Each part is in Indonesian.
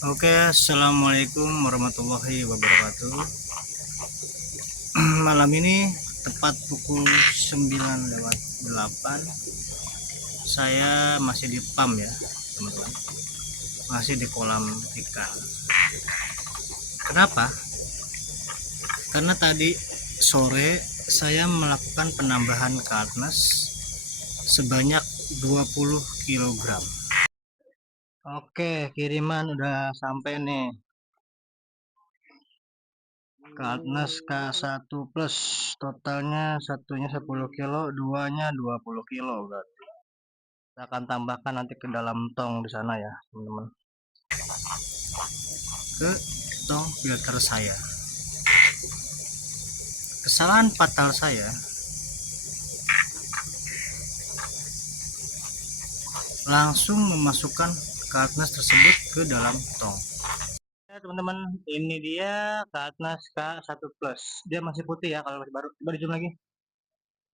Oke, assalamualaikum warahmatullahi wabarakatuh. Malam ini tepat pukul 9:08. Saya masih di PAM ya, teman-teman. Masih di kolam ikan. Kenapa? Karena tadi sore saya melakukan penambahan karnes sebanyak 20 kg. Oke, kiriman udah sampai nih. Karnes K1 plus, totalnya satunya 10 kilo, duanya 20 kilo berarti. Kita akan tambahkan nanti ke dalam tong di sana ya, teman-teman. Ke tong filter saya. Kesalahan fatal saya langsung memasukkan karnes tersebut ke dalam tong. Ya teman-teman, ini dia karnes K1 plus. Dia masih putih ya kalau masih baru. Coba di zoom lagi.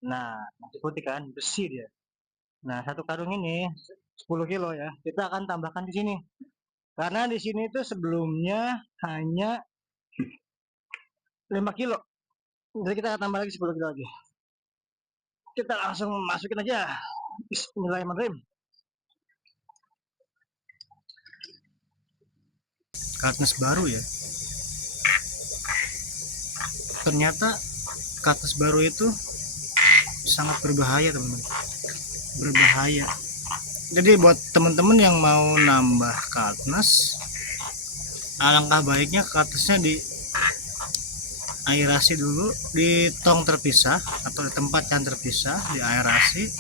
Nah, masih putih kan, bersih dia. Nah, satu karung ini 10 kilo ya. Kita akan tambahkan di sini. Karena di sini itu sebelumnya hanya 5 kilo. Jadi kita akan tambah lagi 10 kilo lagi. Kita langsung masukin aja. Bismillahirrahmanirrahim. Kartens baru ya. Ternyata kartens baru itu sangat berbahaya, teman-teman. Berbahaya. Jadi buat teman-teman yang mau nambah kartens, alangkah baiknya kartensnya di aerasi dulu di tong terpisah atau di tempat yang terpisah, di aerasi,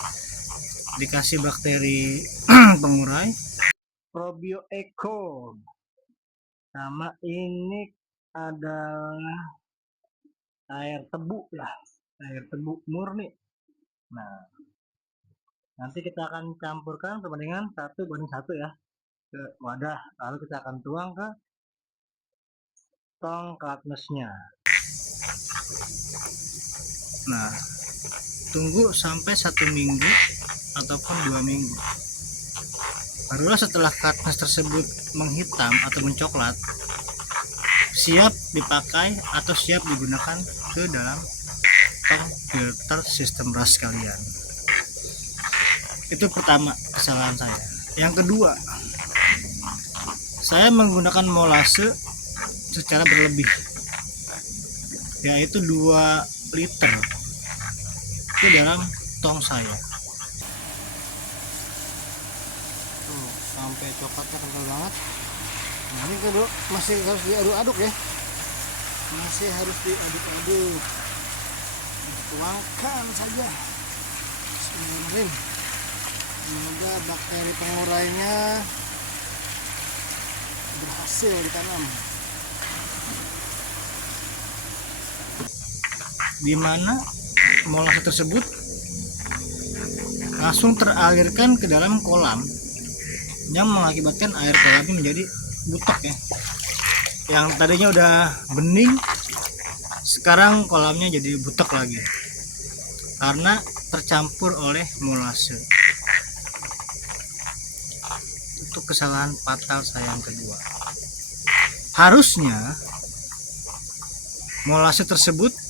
dikasih bakteri pengurai Probio Eco, sama ini adalah air tebu lah, air tebu murni. Nah, nanti kita akan campurkan perbandingan 1:1 ya ke wadah, lalu kita akan tuang ke tong kartnesnya. Nah, tunggu sampai 1 minggu ataupun 2 minggu. Barulah setelah kartnes tersebut menghitam atau mencoklat, siap dipakai atau siap digunakan ke dalam tong filter sistem ras kalian. Itu pertama kesalahan saya. Yang kedua, saya menggunakan molase secara berlebih, yaitu 2 liter ke dalam tong saya. Tuh, sampai coklatnya kental banget. Nah, ini kedua masih harus diaduk-aduk ya, masih harus diaduk-aduk. Tuangkan saja. Bismillahirrahmanirrahim. Semoga bakteri pengurainya berhasil ditanam. Di mana molase tersebut langsung teralirkan ke dalam kolam yang mengakibatkan air kolamnya menjadi butek ya. Yang tadinya udah bening, sekarang kolamnya jadi butek lagi karena tercampur oleh molase. Itu kesalahan fatal saya yang kedua. Harusnya molase tersebut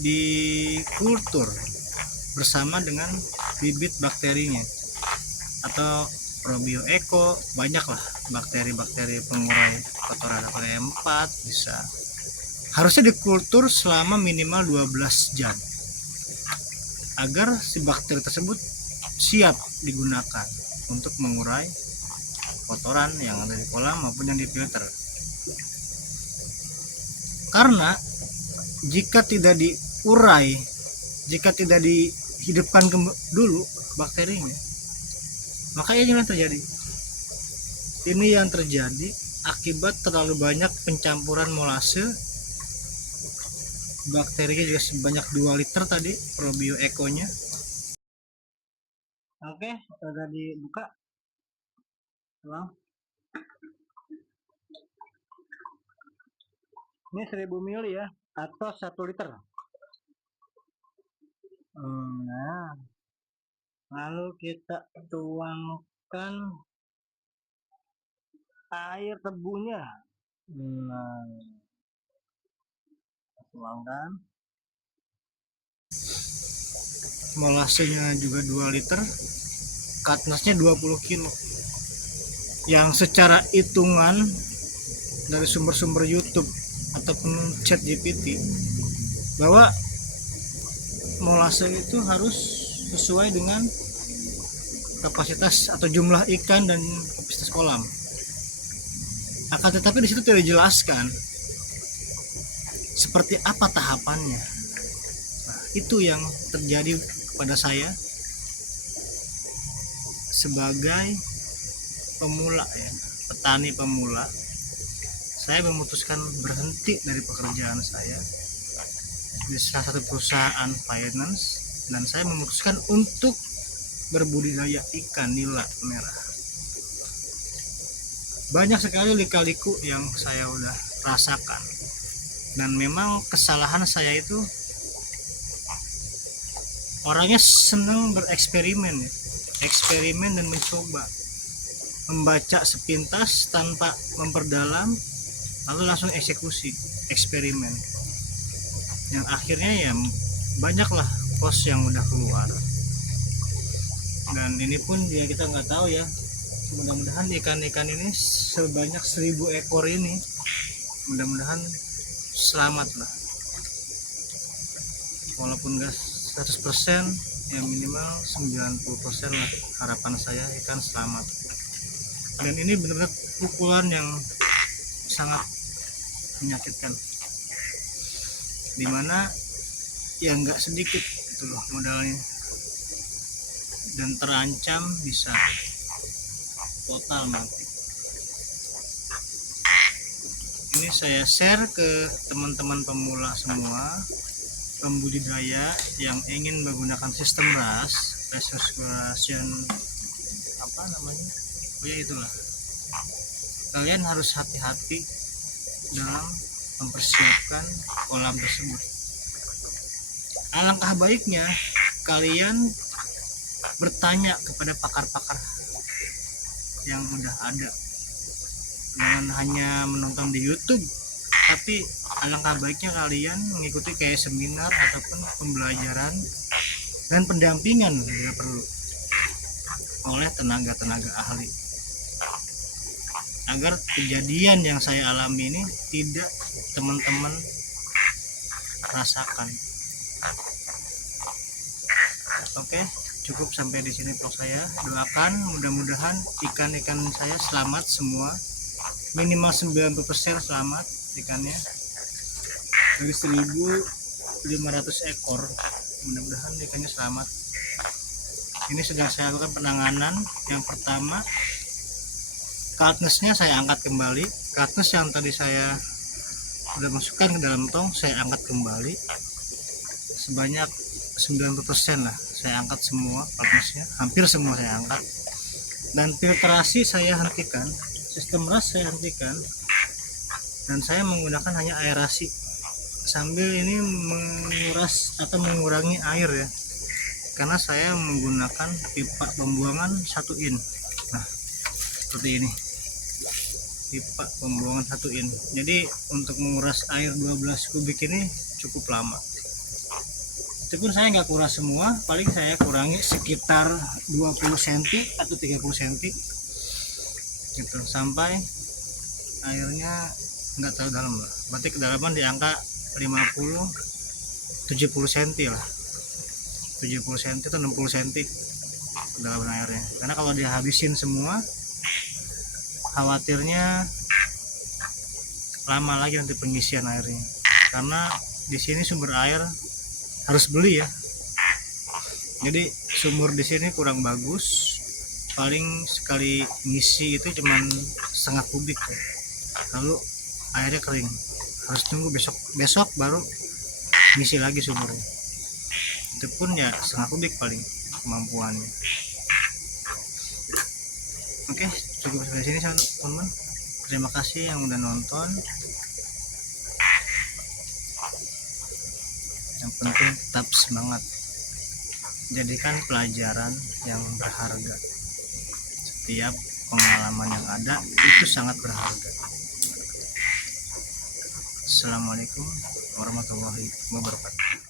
di kultur bersama dengan bibit bakterinya atau Probio Eco, banyaklah bakteri-bakteri pengurai kotoran E4 bisa. Harusnya dikultur selama minimal 12 jam agar si bakteri tersebut siap digunakan untuk mengurai kotoran yang ada di kolam maupun yang di filter. Karena jika tidak diurai, jika tidak dihidupkan dulu bakterinya, maka ini yang terjadi. Ini yang terjadi akibat terlalu banyak pencampuran molase. Bakterinya juga sebanyak 2 liter tadi, Probio Eco-nya. Oke, sudah dibuka. Tuang. Ini 1000 ml ya, atau 1 liter. Nah, lalu kita tuangkan air tebunya. Nah, tuangkan. Molasenya juga 2 liter. Katnasnya 20 kilo. Yang secara hitungan dari sumber-sumber YouTube ataupun chat GPT bahwa molase itu harus sesuai dengan kapasitas atau jumlah ikan dan kapasitas kolam. Akan tetapi di situ tidak dijelaskan seperti apa tahapannya. Nah, itu yang terjadi pada saya sebagai pemula ya, petani pemula. Saya memutuskan berhenti dari pekerjaan saya di salah satu perusahaan finance dan saya memutuskan untuk berbudidaya ikan nila merah. Banyak sekali lika-liku yang saya udah rasakan dan memang kesalahan saya itu orangnya senang bereksperimen ya. Eksperimen dan mencoba, membaca sepintas tanpa memperdalam lalu langsung eksekusi eksperimen yang akhirnya ya banyaklah kos yang udah keluar. Dan ini pun ya kita nggak tahu ya, mudah-mudahan ikan-ikan ini sebanyak 1000 ekor ini mudah-mudahan selamat lah, walaupun nggak 100% ya minimal 90% lah harapan saya ikan selamat. Dan ini benar-benar pukulan yang sangat menyakitkan, dimana ya nggak sedikit itu loh modalnya dan terancam bisa total mati. Ini saya share ke teman-teman pemula semua, pembudidaya yang ingin menggunakan sistem RAS, resuscitation apa namanya, oh ya itulah. Kalian harus hati-hati dalam mempersiapkan kolam tersebut. Alangkah baiknya kalian bertanya kepada pakar-pakar yang udah ada, jangan hanya menonton di YouTube, tapi alangkah baiknya kalian mengikuti kayak seminar ataupun pembelajaran dan pendampingan jika perlu oleh tenaga-tenaga ahli, agar kejadian yang saya alami ini tidak teman-teman rasakan. Oke, cukup sampai di sini vlog saya. Doakan mudah-mudahan ikan-ikan saya selamat semua, minimal 90% selamat ikannya dari 1500 ekor, mudah-mudahan ikannya selamat. Ini sedang saya lakukan penanganan. Yang pertama, cutnessnya saya angkat kembali. Cutness yang tadi saya sudah masukkan ke dalam tong saya angkat kembali sebanyak 90% lah, saya angkat semua cutnessnya, hampir semua saya angkat. Dan filtrasi saya hentikan, sistem RAS saya hentikan, dan saya menggunakan hanya aerasi sambil ini menguras atau mengurangi air ya, karena saya menggunakan pipa pembuangan 1 in. Nah seperti ini, pipa pembuangan 1 in. Jadi untuk menguras air 12 kubik ini cukup lama. Itu pun saya nggak kuras semua, paling saya kurangi sekitar 20 cm atau 30 cm gitu, sampai airnya nggak terlalu dalam lah. Berarti kedalaman di angka 50-70 cm lah, 70 cm atau 60 cm kedalaman airnya. Karena kalau dihabisin semua khawatirnya lama lagi nanti pengisian airnya, karena di sini sumber air harus beli ya. Jadi sumur di sini kurang bagus, paling sekali ngisi itu cuman setengah kubik ya. Lalu airnya kering, harus tunggu besok baru ngisi lagi sumurnya. Itu pun ya setengah kubik paling kemampuannya. Oke, cukup sampai sini teman-teman. Terima kasih yang udah nonton. Yang penting tetap semangat, jadikan pelajaran yang berharga setiap pengalaman yang ada itu sangat berharga. Assalamualaikum warahmatullahi wabarakatuh.